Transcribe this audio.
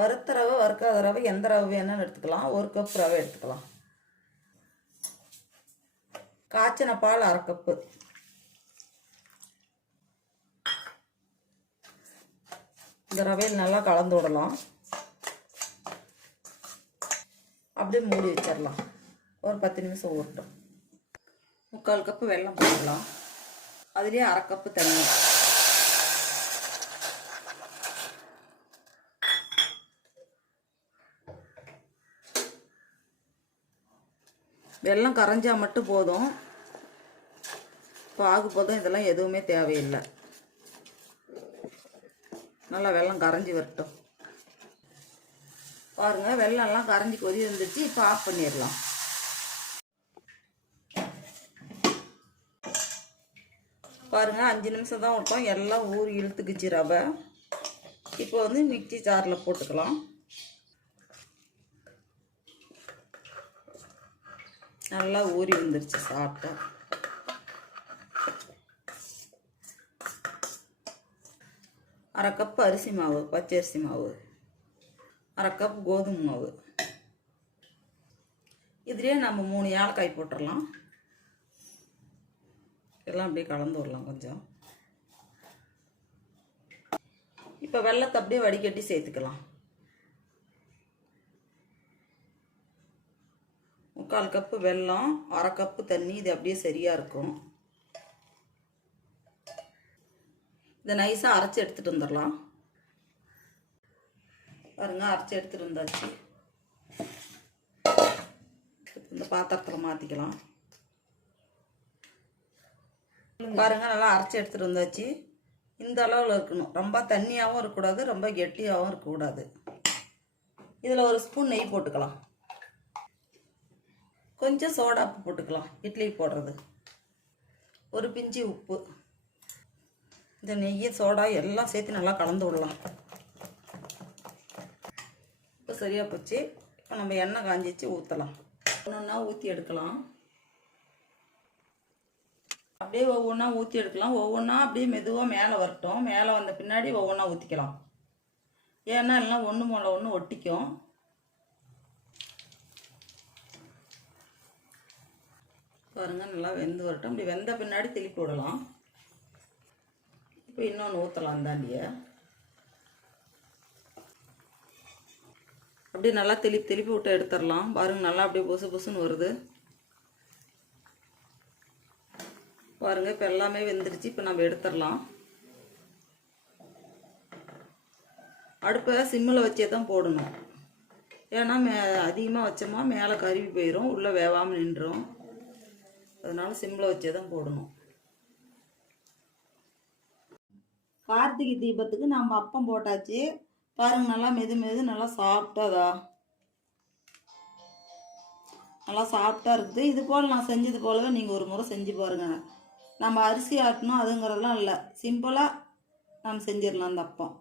வறுத்த ரவை வறுக்காத ரவை எந்த ரவை வேணும்னு எடுத்துக்கலாம். ஒரு கப் ரவை எடுத்துக்கலாம். காய்ச்சின பால் அரை கப்பு இந்த ரவையில் நல்லா கலந்து விடலாம். அப்படியே மூடி வச்சிடலாம் ஒரு பத்து நிமிஷம் ஊறட்டும். முக்கால் கப்பு வெல்லம் போடலாம் அதுலேயே அரை கப்பு தண்ணி. வெள்ளம் கரைஞ்சால் மட்டும் போதும். பாகு போதும். இதெல்லாம் எதுவுமே தேவையில்லை. நல்லா வெள்ளம் கரைஞ்சி வரட்டும். பாருங்க வெள்ளம்லாம் கரைஞ்சி கொதி வந்துருச்சு. இப்போ ஆஃப் பண்ணிடலாம். பாருங்க அஞ்சு நிமிஷம் தான் விட்டோம் எல்லாம் ஊறி இழுத்துக்குச்சு ரவை. இப்போ வந்து மிக்சி ஜாரில் போட்டுக்கலாம். நல்லா ஊறி வந்துருச்சு சாப்பிட்டா. அரை கப் அரிசி மாவு பச்சரிசி மாவு. அரை கப் கோதுமை மாவு. இதுலேயே நம்ம மூணு ஏலக்காய் போட்டுடலாம் எல்லாம் அப்படியே கலந்து விடலாம் கொஞ்சம். இப்போ வெள்ளத்தை அப்படியே வடிகட்டி சேர்த்துக்கலாம். முக்கால் கப்பு வெல்லம் அரை கப்பு தண்ணி இது அப்படியே சரியாக இருக்கும். இதை நைஸாக அரைச்சி எடுத்துகிட்டு வந்துடலாம். பாருங்க அரைச்சி எடுத்துகிட்டு வந்தாச்சு. இந்த பாத்திரத்தில் மாற்றிக்கலாம் பாருங்க நல்லா அரைச்சி எடுத்துகிட்டு வந்தாச்சு. இந்த அளவில் இருக்கணும். ரொம்ப தண்ணியாகவும் இருக்கக்கூடாது ரொம்ப கெட்டியாகவும் இருக்கக்கூடாது. இதில் ஒரு ஸ்பூன் நெய் போட்டுக்கலாம். கொஞ்சம் சோடா உப்பு போட்டுக்கலாம். இட்லி போடுறது. ஒரு பிஞ்சு உப்பு. இந்த நெய் சோடா எல்லாம் சேர்த்து நல்லா கலந்து விடலாம். இப்போ சரியாக போச்சு. இப்போ நம்ம எண்ணெய் காஞ்சிச்சு ஊற்றலாம் ஒன்றா ஊற்றி எடுக்கலாம். அப்படியே ஒவ்வொன்றா ஊற்றி எடுக்கலாம். ஒவ்வொன்றா அப்படியே மெதுவாக மேலே வரட்டும். மேலே வந்த பின்னாடி ஒவ்வொன்றா ஊற்றிக்கலாம் ஏன்னா எல்லாம் ஒன்று மேலே ஒன்று ஒட்டிக்கும். பாருங்க நல்லா வெந்து வரட்டும். இப்படி வெந்த பின்னாடி திருப்பி விடலாம். இப்போ இன்னொன்று ஊற்றலாம் தாண்டிய அப்படியே நல்லா திருப்பி திருப்பி விட்டு எடுத்துடலாம் பாருங்க நல்லா அப்படியே பொசு பொசுன்னு வருது. பாருங்க இப்போ எல்லாமே வெந்துருச்சு. இப்போ நம்ம எடுத்துடலாம் அடுப்பை சிம்மில் வச்சே தான் போடணும். ஏன்னா மே அதிகமாக வச்சோமா மேலே கருவி போயிடும் உள்ளே வேவாமல் நின்றுடும் அதனால சிம்மில் வச்சே தான் போடணும். கார்த்திகை தீபத்துக்கு நம்ம அப்பம் போட்டாச்சு. பாருங்க நல்லா மெது மெது நல்லா சாப்பிட்டதா நல்லா சாஃப்டாக இருக்குது. இது போல் நான் செஞ்சது போலவே நீங்கள் ஒரு முறை செஞ்சு பாருங்கள் நம்ம அரிசி ஆட்டணும் அதுங்கிறதெல்லாம் இல்லை. சிம்பிளாக நம்ம செஞ்சிடலாம் அந்த அப்பம்.